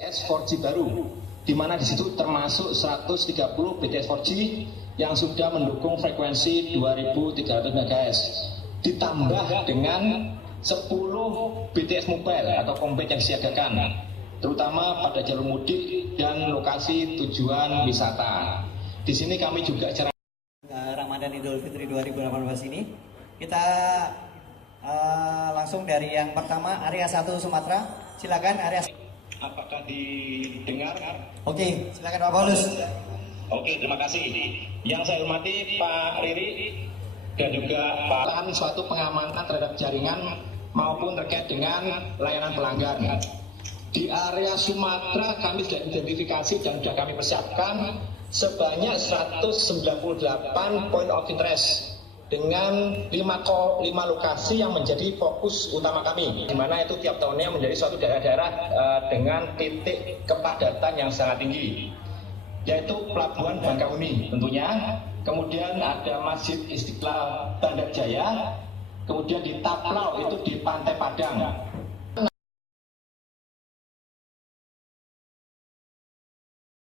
BTS 4G baru, di mana di situ termasuk 130 BTS 4G yang sudah mendukung frekuensi 2300 MHz, ditambah dengan 10 BTS mobile atau komplit yang disiagakan, terutama pada jalur mudik dan lokasi tujuan wisata. Di sini kami juga Ramadan Idul Fitri 2018 ini kita langsung dari yang pertama, area 1 Sumatera. Silakan area. Apakah didengar? Oke, silakan Pak Paulus. Oke, terima kasih. Yang saya hormati Pak Riri dan juga Pak, suatu pengamanan terhadap jaringan maupun terkait dengan layanan pelanggan. Di area Sumatera kami sudah identifikasi dan sudah kami persiapkan sebanyak 198 point of interest dengan 5 lokasi yang menjadi fokus utama kami, di mana itu tiap tahunnya menjadi suatu daerah-daerah dengan titik kepadatan yang sangat tinggi, yaitu Pelabuhan Bangkauni tentunya, kemudian ada Masjid Istiqlal Bandar Jaya, kemudian di Taplau itu di Pantai Padang,